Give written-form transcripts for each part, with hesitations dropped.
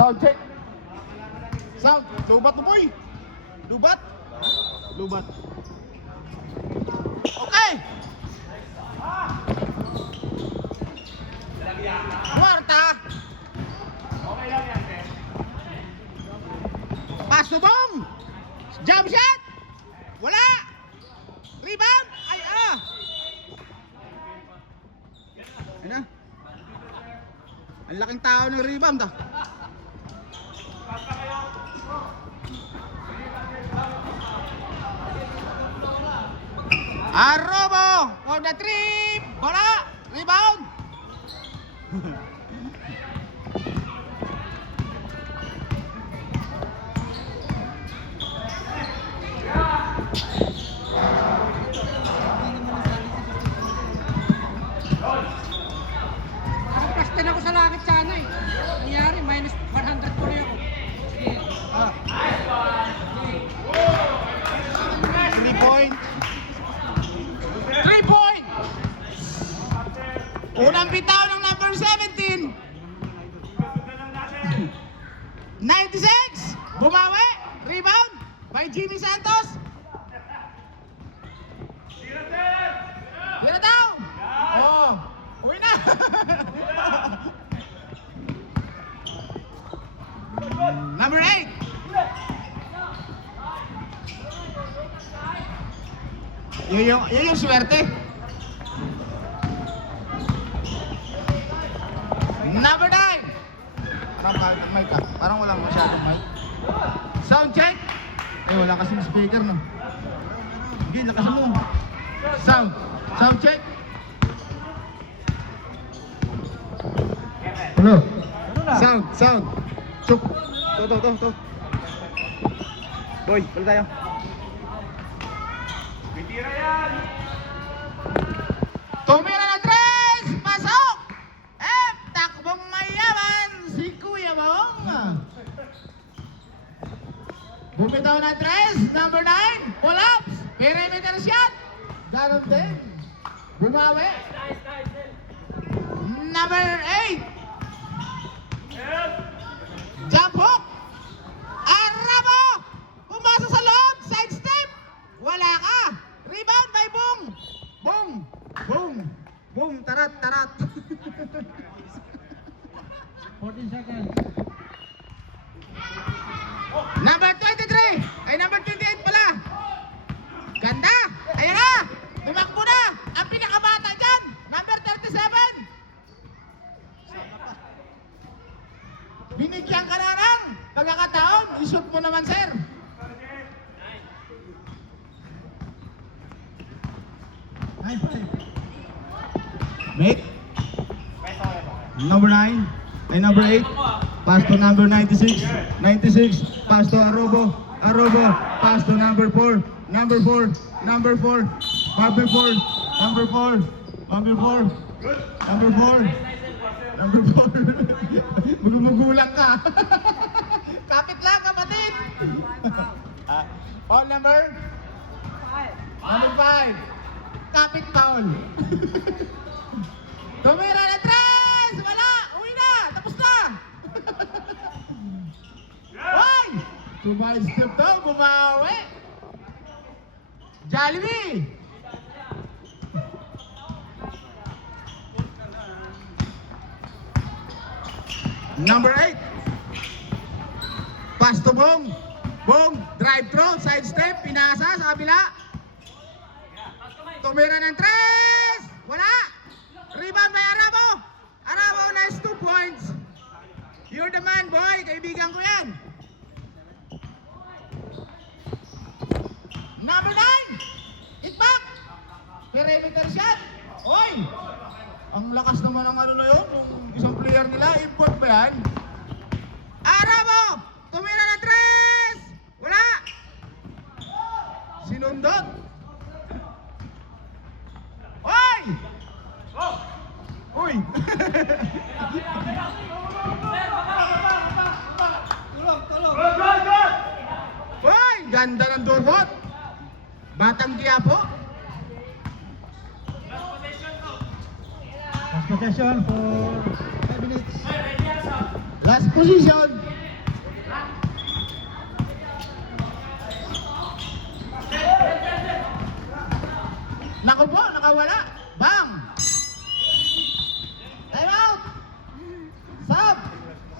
Sound check. Sound. Lubat mo boy. Lubat. Lubat. Okay. Kwarta. Okay lang yan, sir. Pasubong. Jump shot. Wala. Rebound. Ay, Ano? Ang laking tao ng rebound, Arobo for the three. Bola. Rebound. Nakapastin ako sa langit sana eh. Nangyari, minus 100 tuloy ako. 3 point. 3 point. Unang bitaw ng number 17. 96. Bumawi. Rebound by Jimmy Santos. Tira daw. Oh, uwi na. Number 8. Yun yung swerte. Number 9. Parang walang masyadong mic. Sound check. Wala kasing speaker, no? Sige, lakasan mo. Sound check. Hello. Sound. Chuk. To. Boy, pala tayo. Bitira yan. Tumira na tres. Pasok. Takbong mayaman si Kuya Bong. Bumitaw na tres. Number 9. Pull-ups. Perimeter shot. Ganon din. Bumawi. Number 8. Jump hook. Arabo. Pumasa sa loob. Side step. Wala ka. Rebound by Bong. Boom. Tarat. 14 seconds. Number 23. Ay, number 28 pala. Ganda. Ayan na. Tumakbo na. Ang pinakabata dyan. Number 37. Binigyan ka na ng pagkakataon. I-shoot mo naman, sir. Make. Number 9. Ay, number 8. Pass to number 96. 96. Pass to Arobo. Pass to number 4. Number 4. Number 4. Magugulang ka. Kapit lang, kapatid. Foul number? 5. Kapit foul. Tumira na tres! Wala! Uwi na! Tapos na! Hoy! Sumali-step daw, bumawi! Jollibee! Number 8. Pass to Bong. Drive through, side step, pinasa sa kabila. Tumira ng tres! Wala! Rebound by Arabo. Nice 2 points. You're the man, boy. Kaibigan ko yan. Number 9. Hit back. Perimeter shot. Oy! Ang lakas naman ng ano na yun. Yung isang player nila, import ba yan? Arabo! Tumira ng tres! Wala! Sinundot. Oy! Uy! Tulong. Uy! Ganda ng dugot! Batang Quiapo! Last possession for 5 minutes. Last position!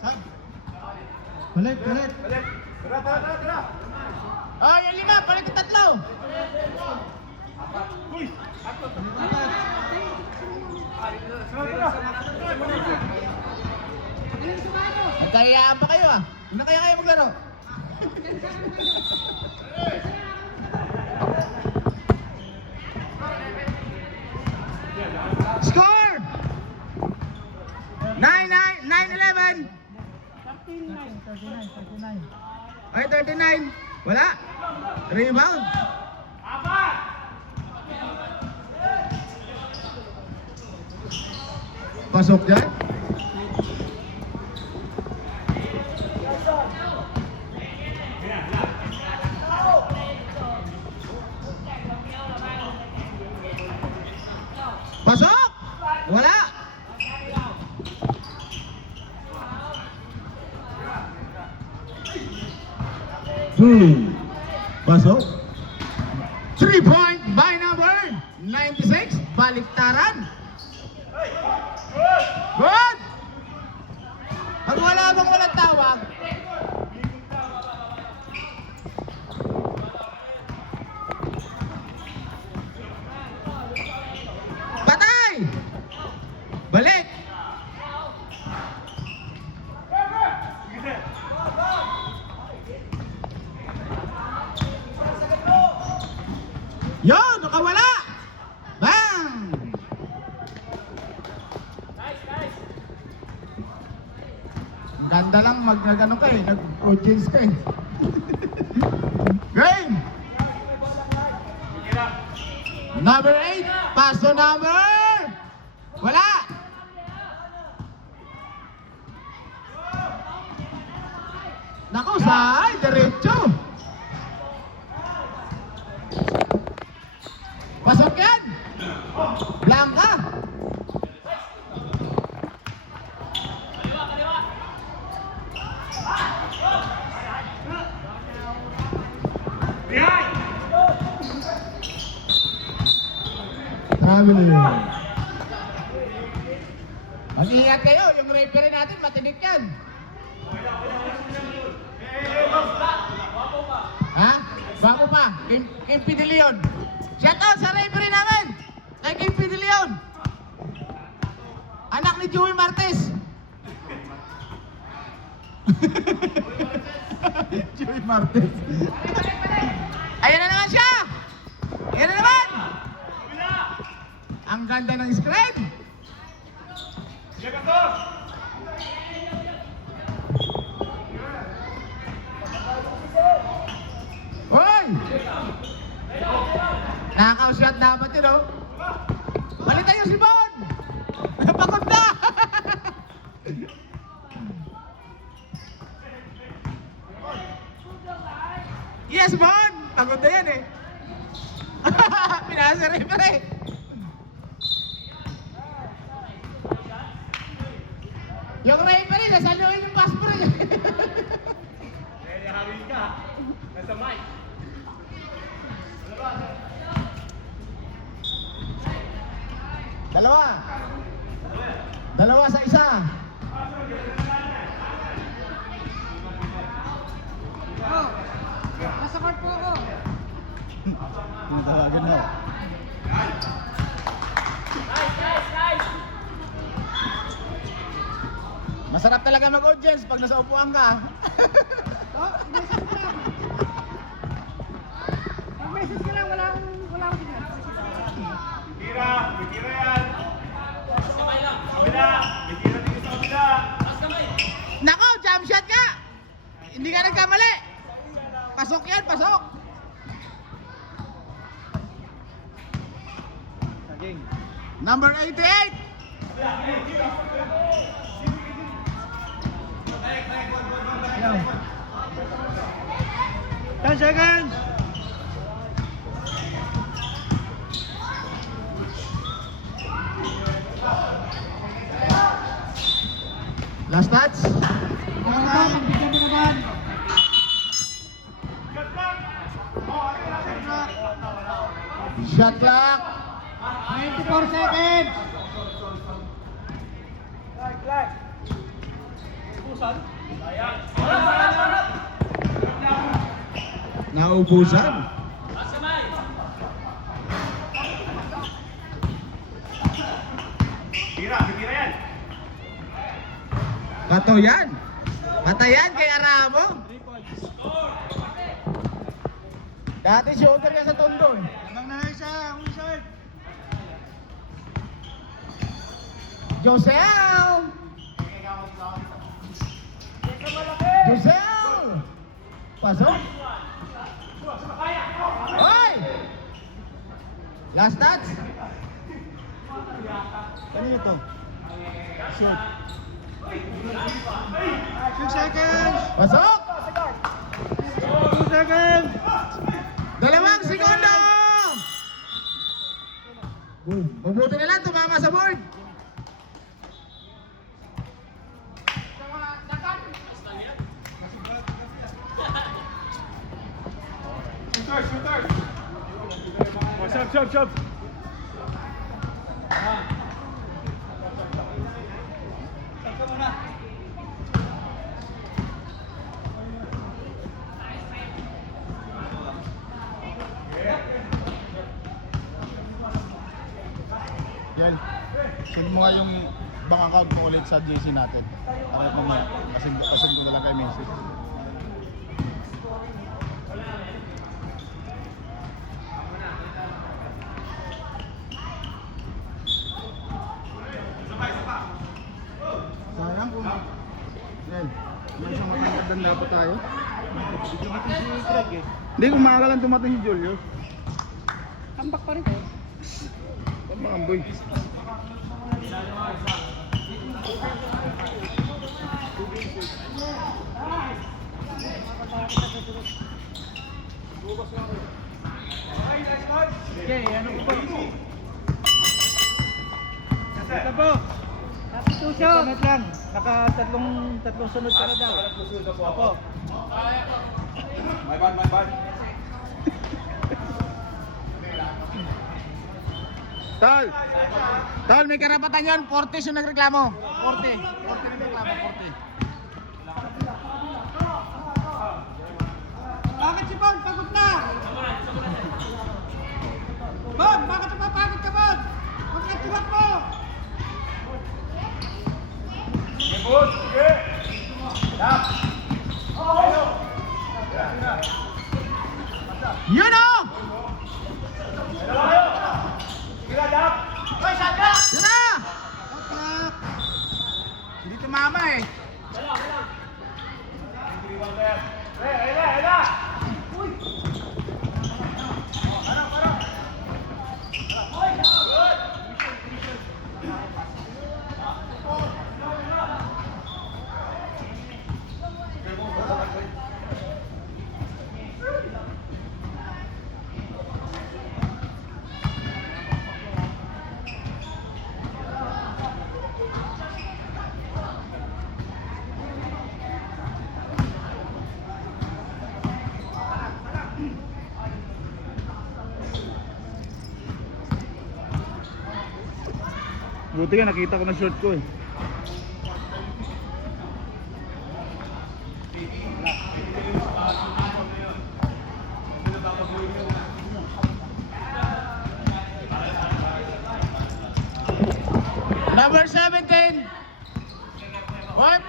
Balik, balik. Oh, yung 5, balik yung 3. Nagkayaan pa kayo ah. Hindi na kaya maglaro. Score! 9-11. 39. Ay, 39. Wala. Rebound. Pasok dyan. Pasok! Wala. Pasok. 3-point by number 96. Baliktaran. Good! Pag wala bang walang tawag, Patay! Balik! Yun! Nakawala! Bang! Ang ganda lang mag-ano ka eh, nag-audience ka eh. Game! Number 8, pass to number... Wala! Naku, saan? Diretso! Pasok yan! Blanca! Traveling. mag-iingat kayo. Yung referee natin, matinik yan. Ha? Bago pa. Kim P. De Leon. Shout out sa referee namin. Kay Kim P. De Leon. Anak ni Joey Martes. Joey Martes. Ayan na naman siya. Ayan na naman. Ang ganda ng screen. Hoy! Nakaka-shot dapat yun, oh. Balitan yung si Bon. Napagod na. Yes, Bon. Pagod na yan, eh. Pinasa referee. Yung referee, nasaluhin yung passport niya. Dalawa. Dalawa sa isa. Oh, nasa court po ako. Tinatawagan na. Masarap talaga mag-audience pag nasa upuan ka. Oh, message ka lang. Mag-message ka lang, wala akong signal. Bitira yan. Kabila. Bitira dito sa kabila. Nako, jump shot ka! Hindi ka nagkamali! Pasok yan, pasok! Number 88. Yo. 10 seconds. Last touch. Bigyan mo naman. Shot clock. 94 seconds. Naubusan. Tira yan. Kato yan. Patayan kay Aramo. Dati shooter yan sa Tondo eh. Abang na isa, Wilson. Josel! Josel! Pasok! Hoy! Last touch! Kanino to? Shoot. 6 seconds. Pasok! 2 seconds. 2 segundo! Boom. Mabuti na lang, tumama sa board. Shooter. Shove. Yan. Send mo nga yung bank account ko ulit sa GC natin. Para kung kasend ko talaga yung message. Sayang kung... Yan. May isang matangkadan dapat tayo. Hindi, kung maaga lang dumating si Julius. Comeback pa rin ko. Pambakamboy. Okay, ano po? Ito po. Substitution. Sunod lang. Tatlong sunod ka na daw. Opo. My bad. Tol, may karapatan yun. 40 yung nagreklamo. 40 nagreklamo, 40. Bakit si Bon? Pagod na! Bon, bakit napapagod ka, Bon? Magkatiwak mo! Good. Sige. Tap. Yun o! Tira, tap. Yun na! Hindi tumama eh. Ayun na. Buti ka, nakita ko na short ko eh. Number 17. What?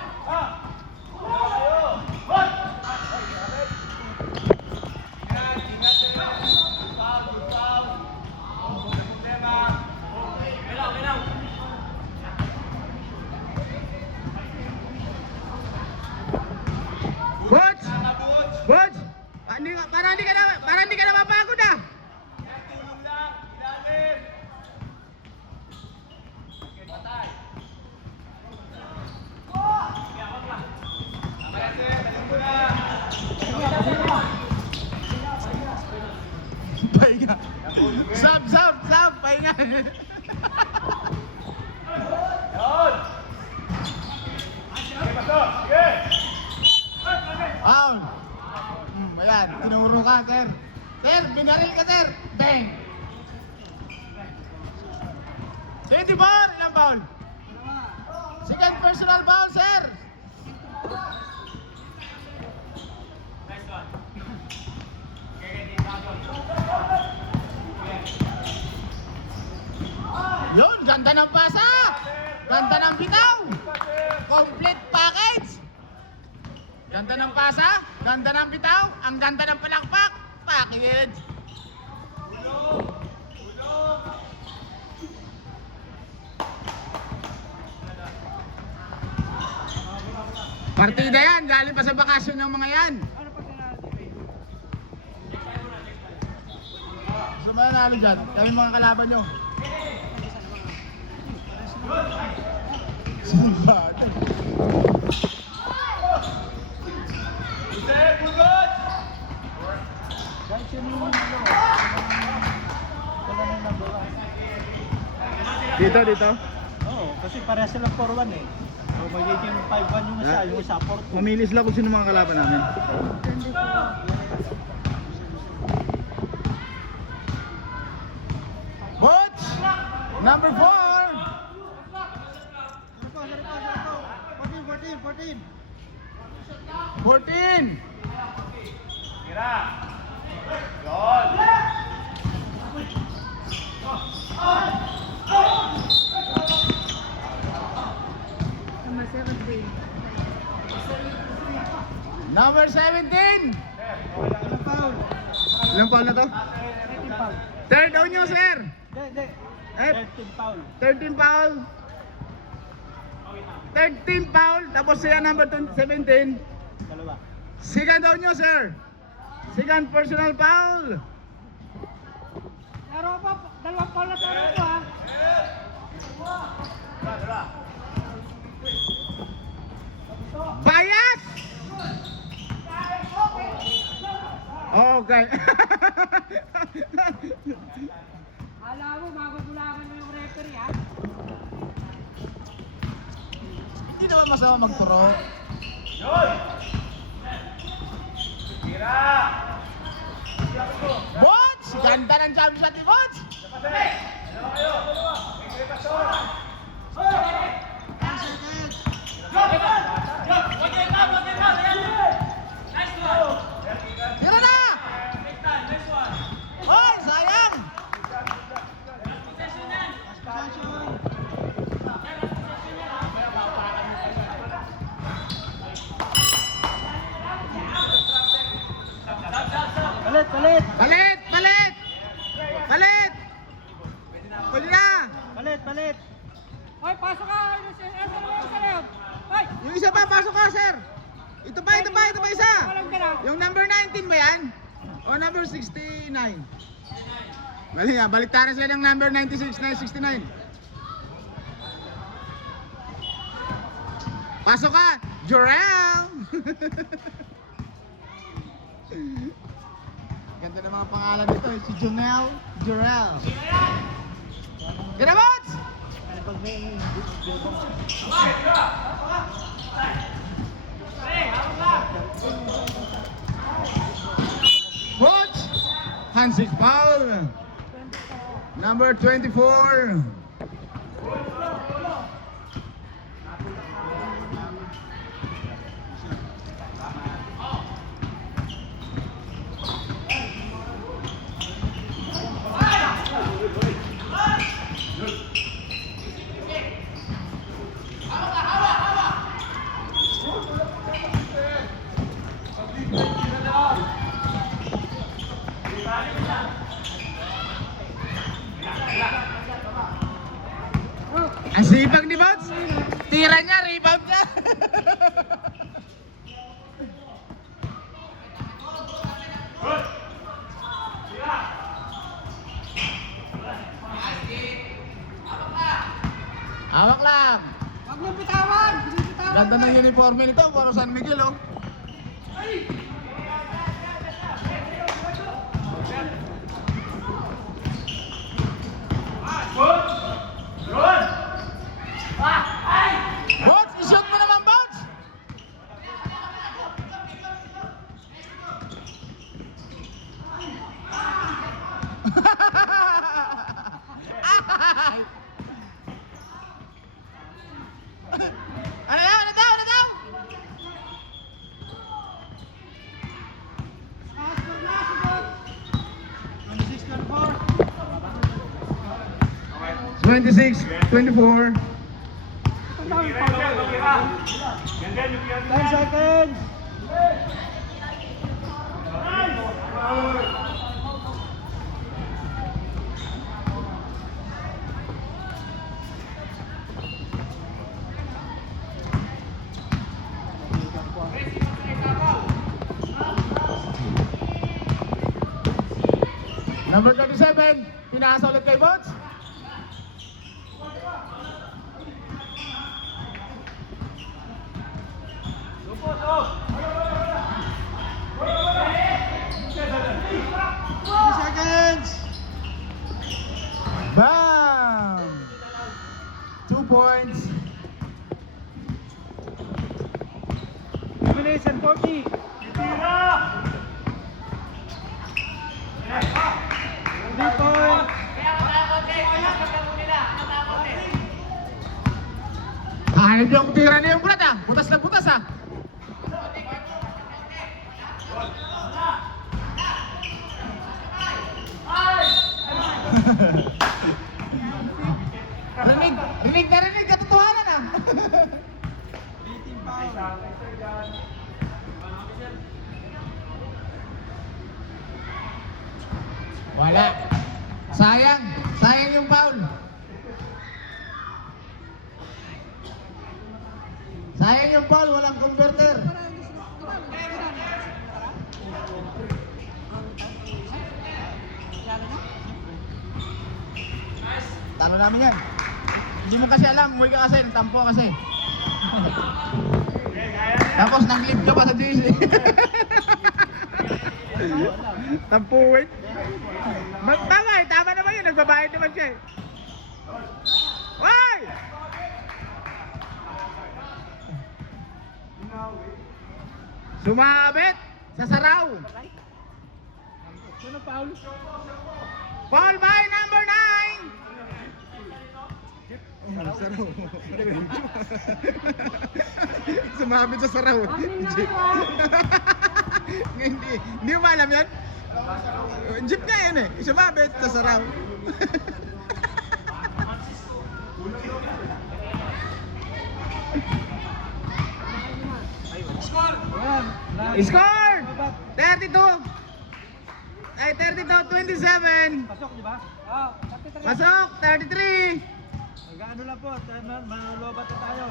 Butch! Butch! Para hindi ka na mapagod ah! Pahinga. Sab, pahinga. Foul. Ayan, tinuro ka, sir. Sir, binaril ka, sir. Bang. 24, ilang foul? Second personal foul, sir. Ganda ng pasa, ganda ng bitaw, ang ganda ng palakpak. Package. Partida yan, galing pa sa bakasyon ng mga yan. Ano pa penalty? Gusto mo nanalo dyan? Kami mga kalaban nyo. Simba. Guys, yun yung ano. Wala na yung number 1. Dito. Oo, kasi pareha silang 4-1 eh. So magiging 5-1 yung isa, yung isa 4-2. Mamili sila kung sino mga kalaban namin. Butch! Number 4! 14! Number 17. Number 17! Ilang foul na to? 13 foul. Third on nyo, sir! Hindi. Eh, 13 foul. 13 foul. 13 foul, tapos siya number 17. Dalawa. Second down nyo, sir. Second personal foul. Laro pa, dalawang foul na taro ko ha. Bias! Okay. Alam mo, magugulangan mo yung referee ha. Hindi naman masama magturo. Butch! Ganda ng jump shot ni Butch! Tira na! Hoy, sayang! Palit, palit. Palit! Palit! Palit! Pwede na! Palit, palit. Hoy, pasok ka! Asa naman yung salim? Hoy! Yung isa pa, pasok ka, sir! Ito pa isa! Walang ka na. Yung number 19 ba yan? O number 69? Mali nga, baliktaran sila ng number 96 na 69. Pasok ka! Jorel! Ganda ng mga pangalan dito, si Jonel, Jorel. Ganda, Bots! Pag may Bots! Hansik foul! Number 24. Ang sipag ni Bots! Tira niya, rebound niya! Hawak lang! Huwag niyong bitawan! Binibitawan Ganda mo ng eh. uniforme nito, para San Miguel, oh. Bots, ishoot mo naman, Bots! Ano daw? Pasok na, sugot! 26, 24. 10 seconds. Number 37, pinasa ulit kay Bots. Seconds. Bam! 2 points. 2 minutes and 40. Three points. Hanip yung tira na yung Brad ah. Butas na butas ah. rinig na rinig, katotohanan ah. Wala. Sayang. Sayang yung foul. Sayang yung foul, walang converter. Talo namin yan. Hindi mo kasi alam, umuwi ka kasi, tampo kasi. Tapos nag-live ka pa sa JC. Tampuin. Tama eh, tama naman yun, nagbabayad naman siya eh. Hoy! Sumabit sa saraw. Sino foul? Foul by number 9. Sumabit sa saraw. Hindi mo alam yan? Jeep nga yan eh. Sumabit sa saraw. Score! 32! Ay, 32-27. Pasok, di ba? Ah, 33. Pasok, 33. Mag-ano lang po, manulobat na tayo.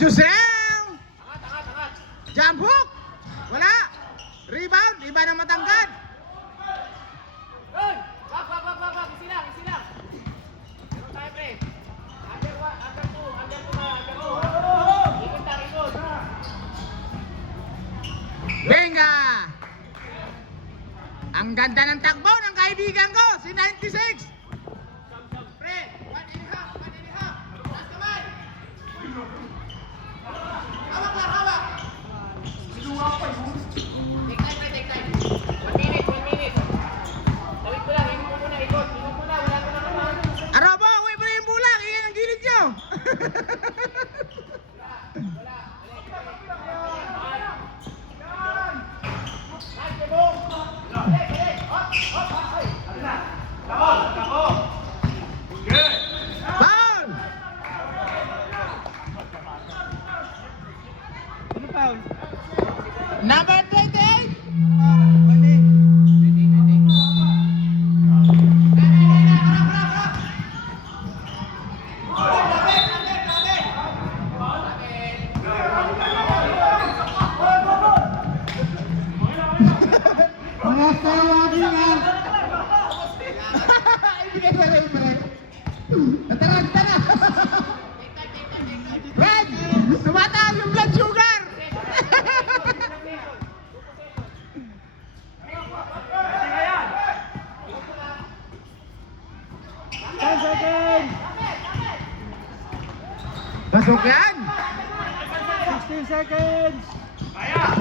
Jusel! Jump hook! Wala! Rebound, iba na matangkad. Venga! Ang ganda ng takbo ng kaibigan ko, si 96. Pre, 1 and a half. Taas kamay. Hawak lang, hawak. Take time. 1 minute. Tawid ko lang, hindi mo muna ikot. Wala ko na naman. Arobo, uwi mo na yung bulang, iyan ang gilid nyo. Foul! Sino foul? Number 28! Ibigay ko rin, pre. Tara. Red! Tumataas yung blood sugar! Pasok yan! 16 seconds. Five.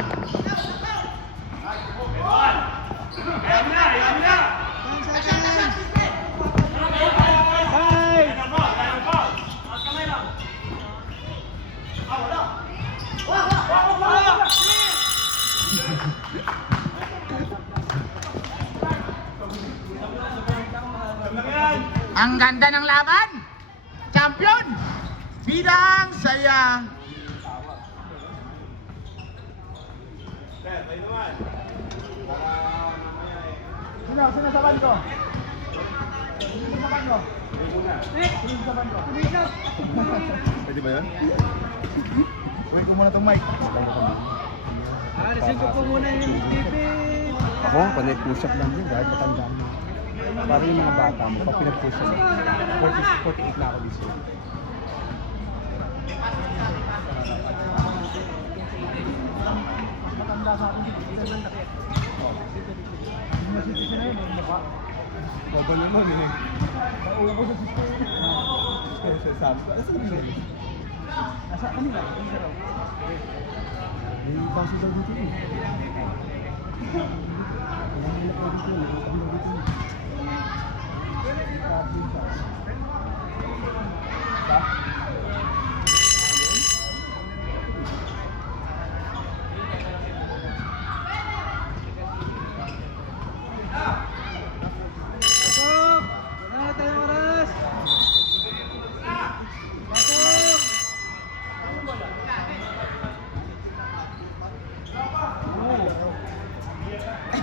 Ang ganda ng laban! Champion! Bidang saya! Sino sa ban ko? Pwede ba yun? Uwi ko muna itong mic. Alisin ko po muna yung TV. Ako, panay push-up lang din dahil matanda mo. Para yung mga bata mo, pag pinag-push up, 48 na ako this year. Matanda sa akin. Baba naman eh. Nauubo sa system. Sabi ko, asa yung service? Nasa kanila. May paso daw dito eh. Wala nila po dito. Nakakam daw dito eh. Pasok! Wala na tayong oras. Pasok!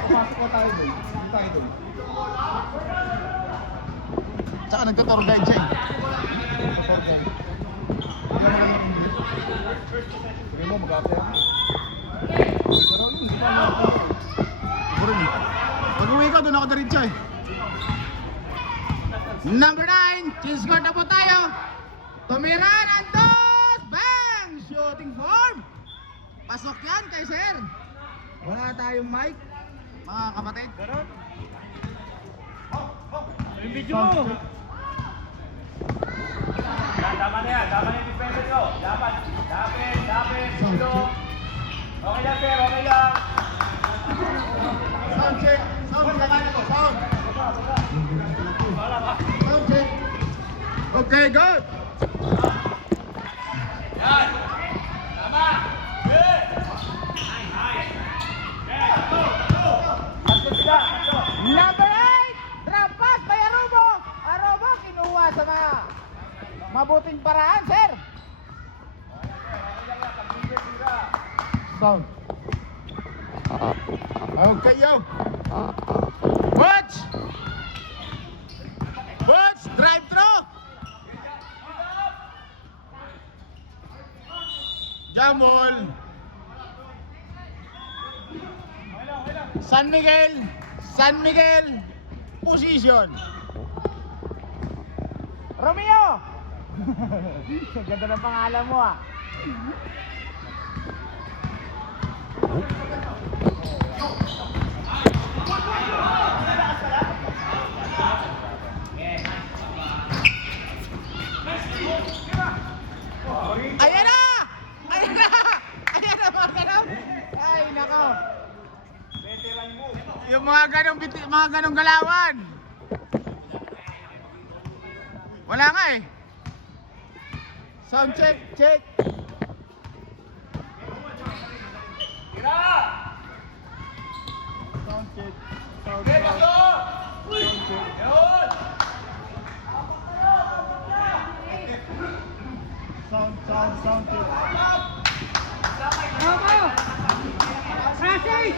Pasok ko tayo doon. Saan tayo doon? Tsaka nagka-tour guide siya eh. Sige mo, mag-after ako. Siguro hindi. Pag uwi ka, doon ako diretso eh. Number 9, change score na po tayo. Tumira ng dos. Bang! Shooting form. Pasok yan kay sir. Wala tayong mic, mga kapatid. Yung video mo. Tama na yan yung defense nyo. Dapat. Dito. Okay lang, sir. Okay lang. Sound check. Sound check. Sound. Sound check. Okay, good. Number 8, drop pass by Arobo. Arobo kinuha sa mga mabuting paraan, sir. Sound. Okay, yo. Watch. Watch. Drive through. Jamol. San Miguel. Position. Romeo. Ganda ng pangalan mo ah. Ayan na! Ayan na! Ayan na mga ganun! Ay, nako! Yung mga ganong galawan. Wala nga eh. Sound check. Check. Sound check. Sound check. Sound check. Bravo! Francis!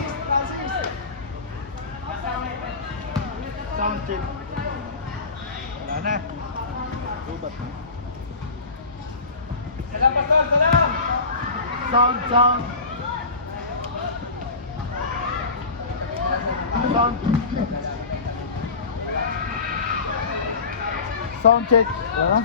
Sound check. Wala na. Salam, pastor. Salam. Sound. Sound. Sound check. Wala na.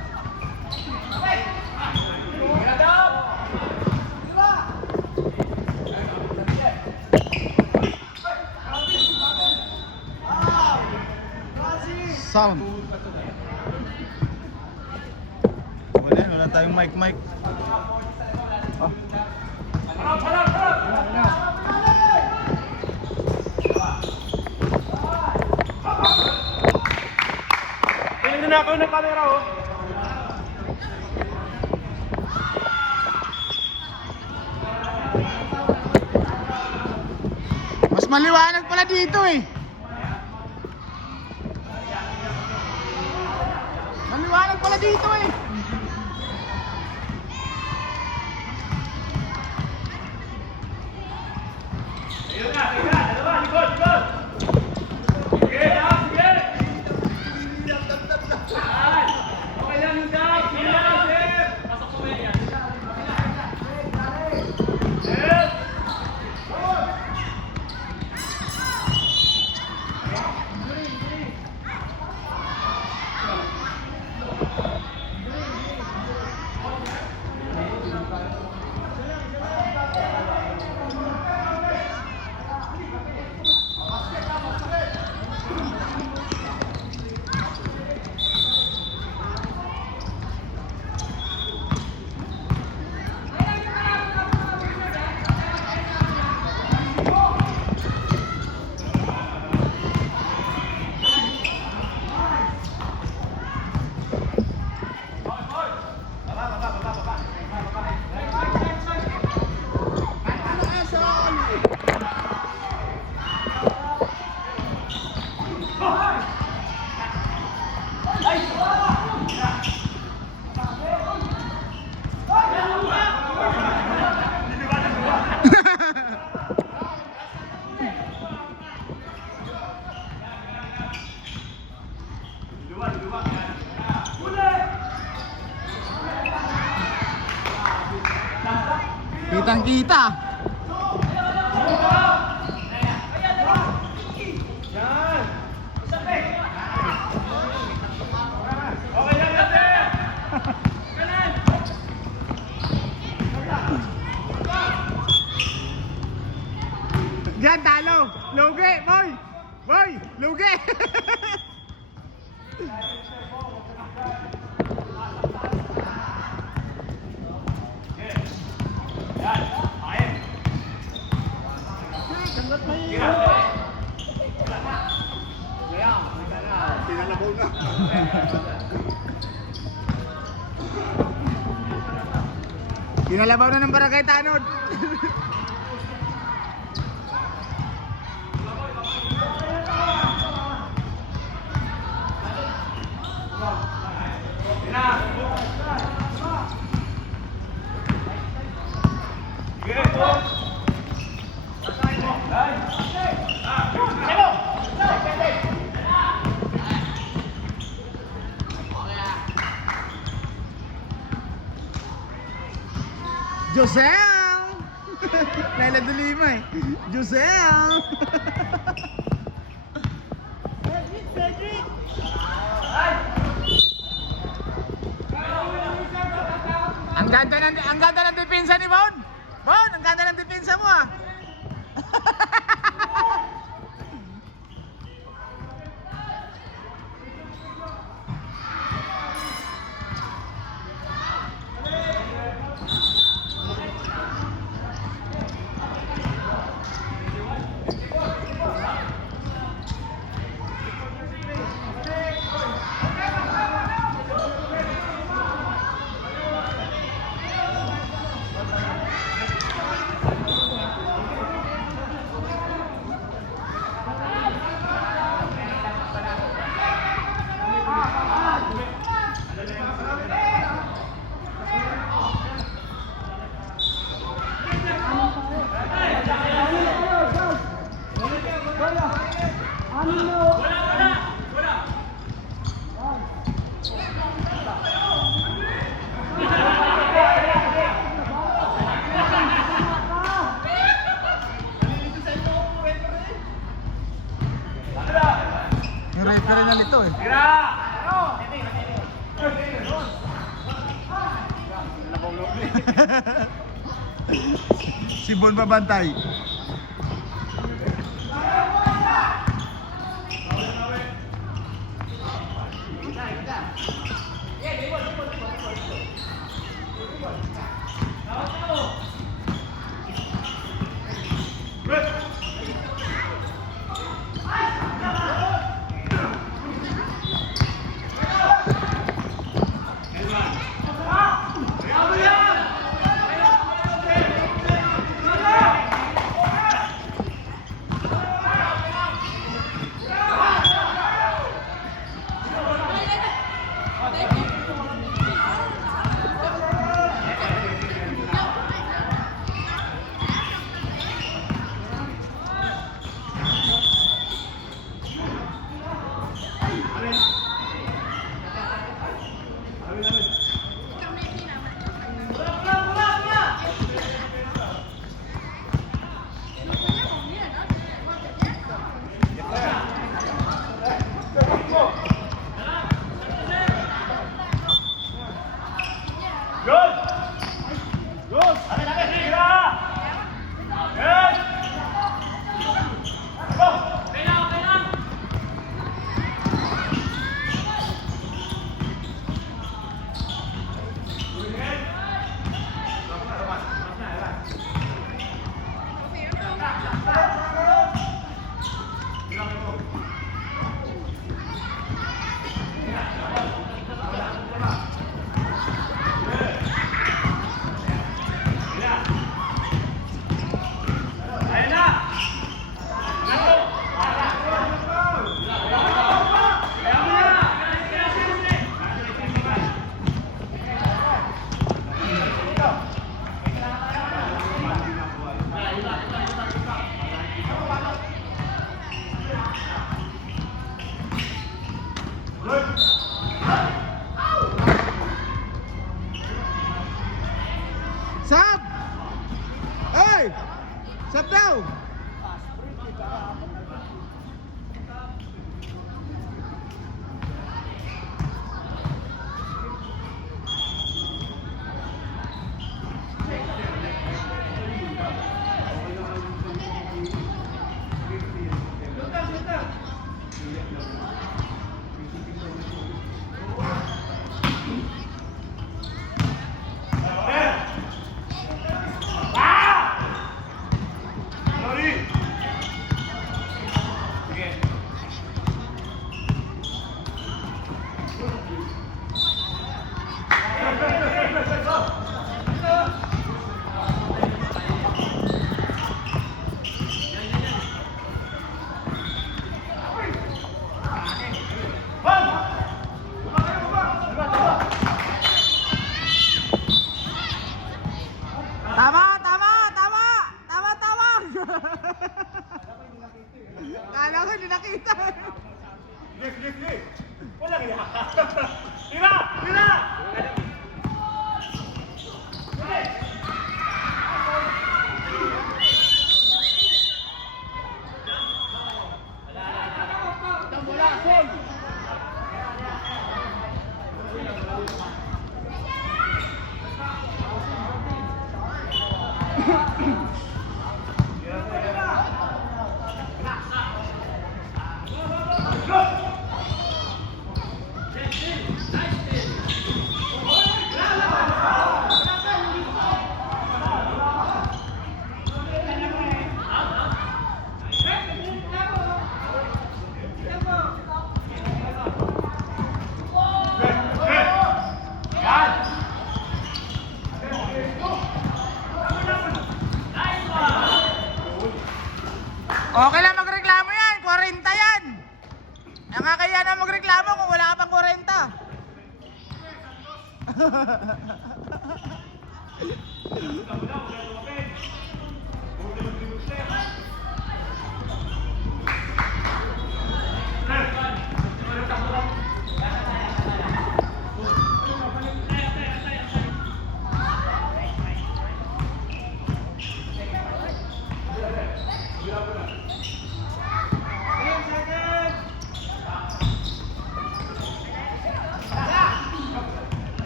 Sound. Wala tayong mic. Tingnan na ako ng camera, oh. Mas maliwanag pala dito eh. Maliwanag pala dito eh. Dalawa, likod. Sige, down, sige. Okay lang yung down. Sige lang, sir. Pasok ko ba yan? Sir. Kitang-kita. Diyan, talo. Lugi, boy. Boy, lugi. Pinalabaw na. Kinalabaw na ng Barangay Tanod. Josel! Laila de Lima eh. Josel! Ang ganda ng depensa ni Bon. Bon, ang ganda ng depensa mo ah. Yung referee na nito eh. Si Bon babantay. Sub! Hey! Sub daw! Tama, tama, tama! Tama, tama! Kala ko hindi nakita. Wala kaya. Tira! Tira! Okay lang magreklamo yan, 40 yan. Nakakaya na magreklamo kung wala ka pang 40.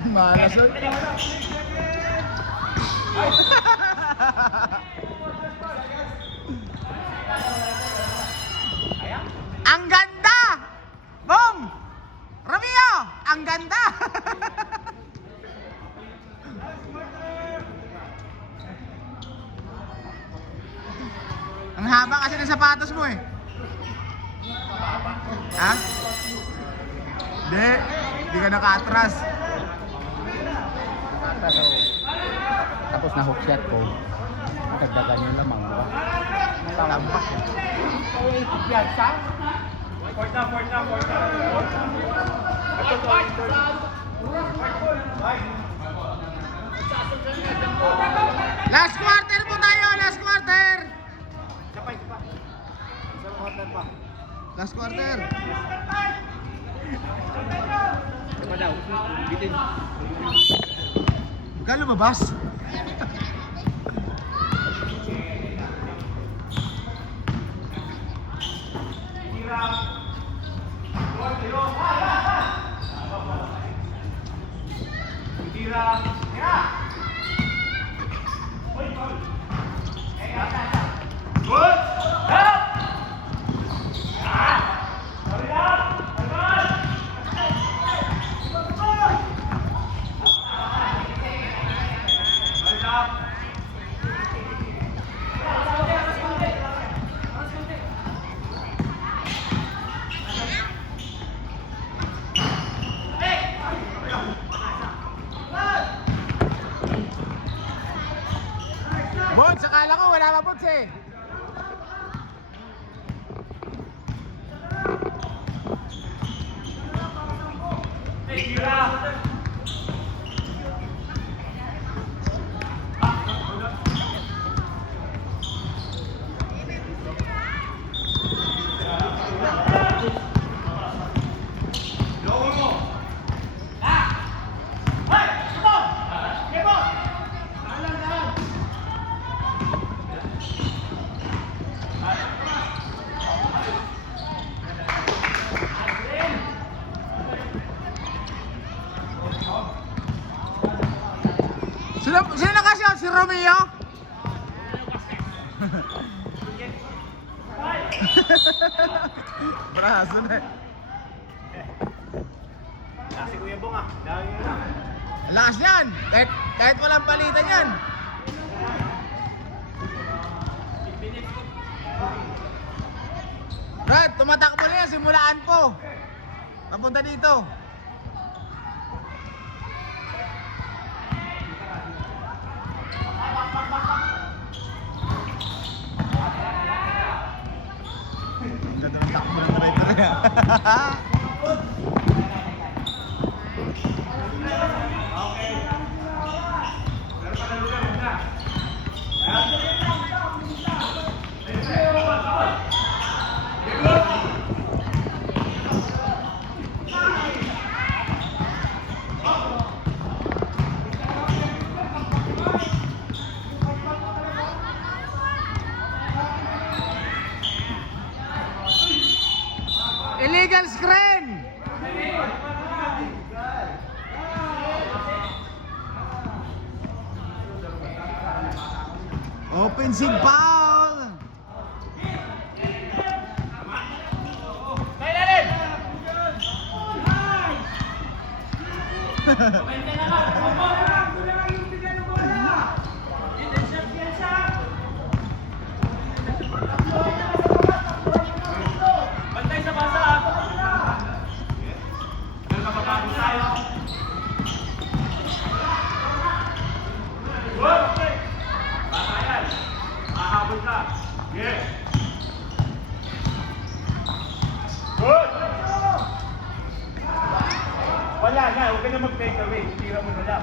Malas nun. Ang ganda! Boom! Romeo! Ang ganda! Ang haba kasi ng sapatos mo eh. Ha? Hindi ka nakatras. Tapos na hook shot ko. Nagdagan yung lamang, di ba? Tambak. Fourth na. Last quarter po tayo, last quarter. Last quarter. Huwag ka lumabas. Bods, akala ko wala pa Bods eh. Sino nakashot? Si Romeo? Braso na eh. Si Kuya Bong ah. Dahil yun ah. Lakas yan! Kahit walang palitan yan. Brad, tumatakbo na yan. Simulaan po. Papunta dito. Ang ganda ng takbo ng driver niya. Illegal screen! Offensive foul! Bantay sa basa ah. Meron ka babago tayo. Okay. Bata yan. Mahabol ka. Yes. Good. Wala na, huwag ka na mag-take away. Tira mo na lang.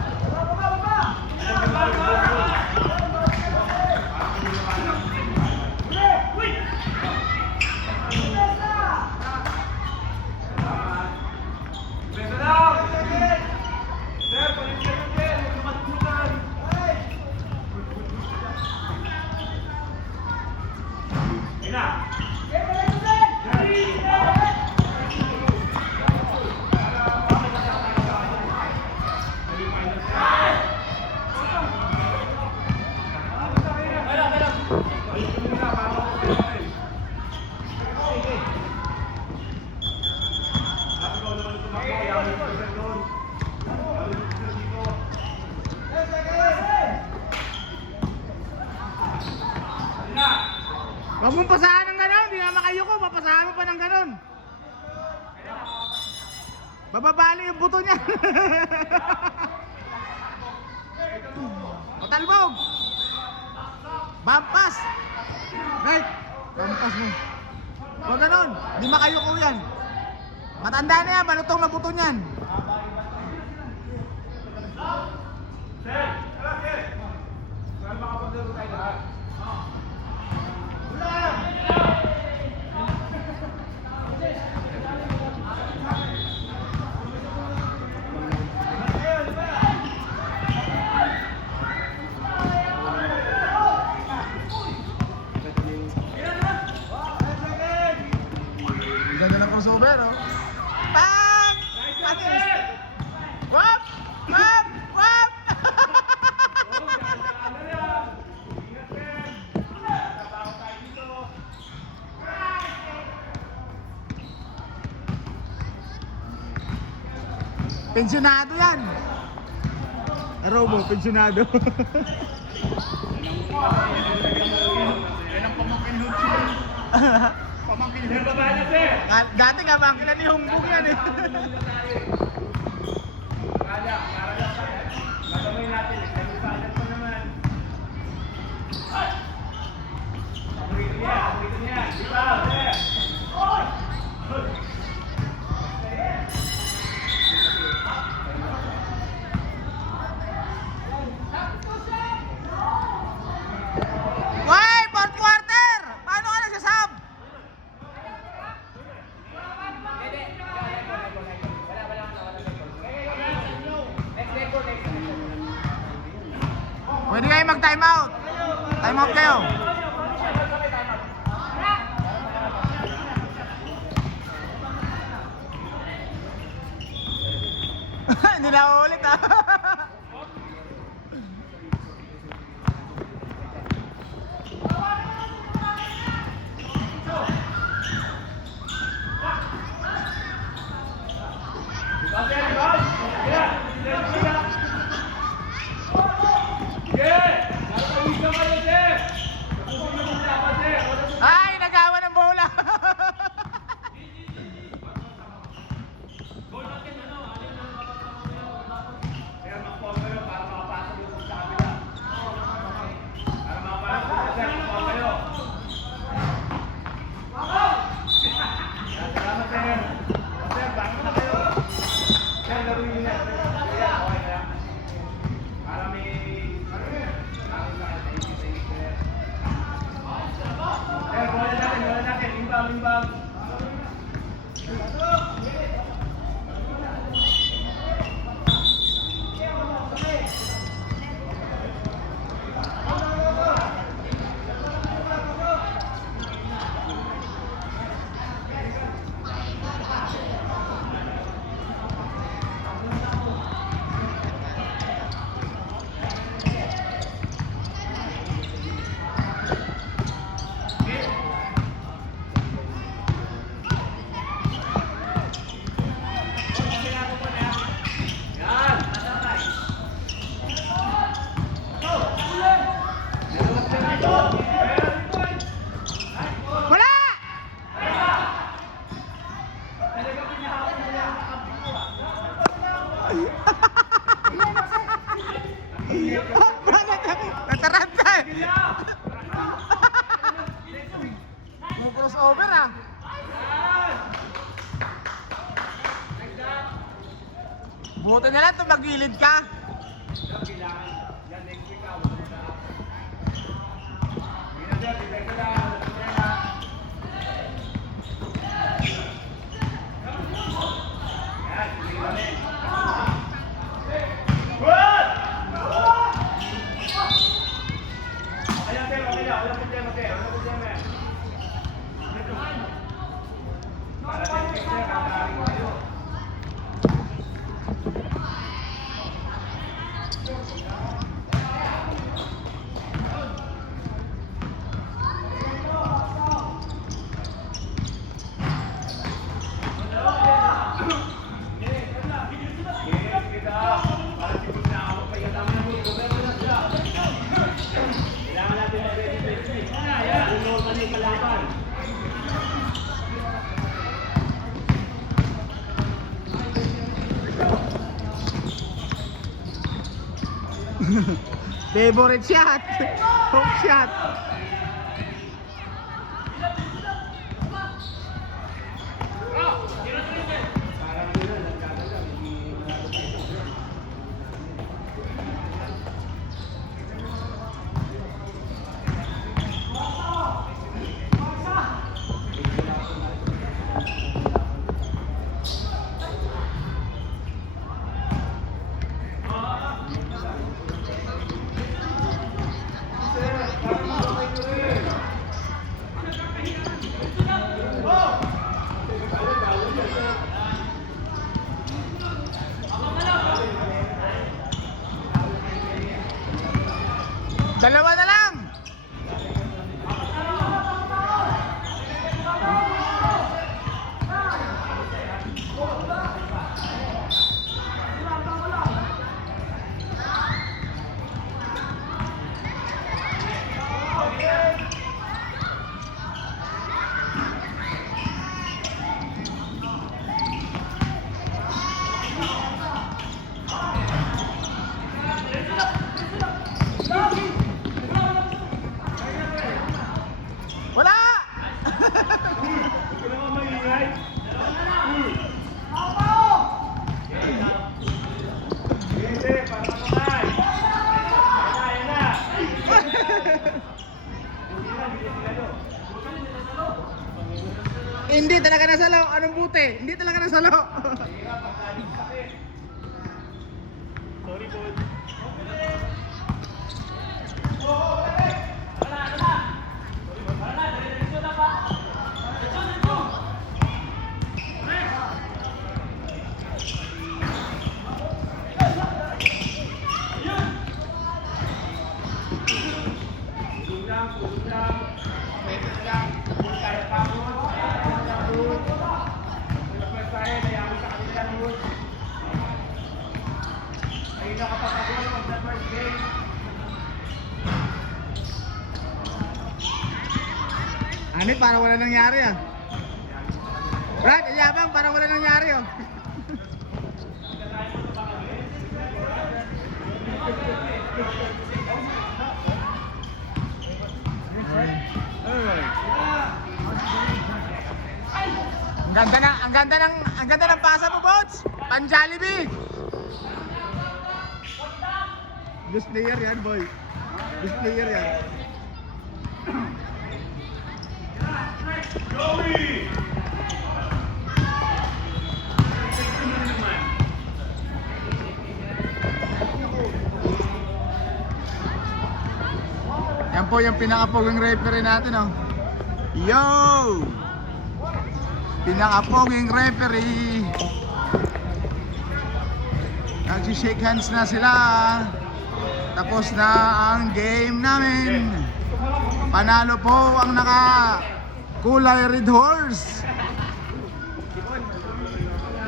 Huwag mong pasahan ng gano'n, hindi nga makayuko, papasahan mo pa ng gano'n. Bababali yung buto niya. Patalbog! Bampas! Right! Bampas mo. Huwag gano'n, hindi makayuko yan. Matanda na yan, malutong na buto niyan. Ang ganda ng crossover, no? Bam! Wap! Wap! Wap! Pensionado yan. Robo, pensionado. Yan ang pamangkin Luchi. Pamangkin Luchi. Dati nga bangkilan ni Hongbong yan eh. Gagawin natin. Nagsasalat pa naman. Paborito niya. Paborito niya. Di ba? Why? Fourth quarter! Paano ka nagsasab? Pwede kayo mag-time out. Time out kayo. Hindi na ulit ah. Ay, nagawa ng bola. Wala! Nataranta eh. May crossover ah. Buti na lang tumagilid ka. Favorite shot. Hook shot. Dalawa na lang. Wala! Hindi talaga nasalo. Anong buti? Hindi talaga nasalo. Ano para wala nangyari ah. Brad, ayabang para wala nangyari oh. Ang ganda ng pasa mo, Bots. Pan Jollibee. Best player yan, boy. Best player yan. Yan po yung pinaka-poging referee natin, oh. Yo! Pinaka-poging referee. Nag-shake hands na sila. Tapos na ang game namin. Panalo po ang naka-kulay Red Horse.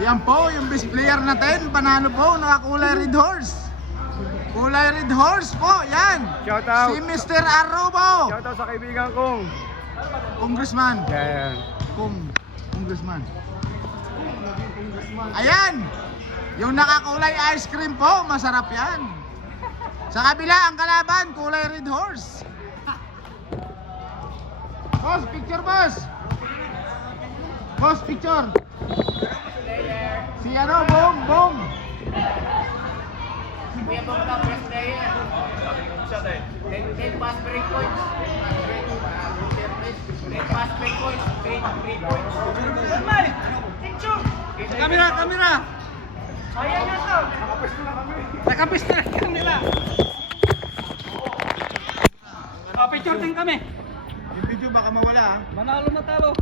Yan po yung best player natin. Panalo po naka-kulay Red Horse. Kulay Red Horse po, yan. Shout out. Si Mr. Arrobo. Shoutout sa kaibigan kong. Congressman. Yan. Congressman. Ayan. Yung nakakulay ice cream po, masarap yan. Sa kabila, ang kalaban, kulay Red Horse. Boss, picture boss. Boss, picture. Si ano, Bong. Kuya Bong ka, best player. 10 pass break points. 10 pass break points. 3 points. Kamera. Ayan na to. Nakapista na lang nila. Picture din kami. Yung video baka mawala ah. Manalo na talo.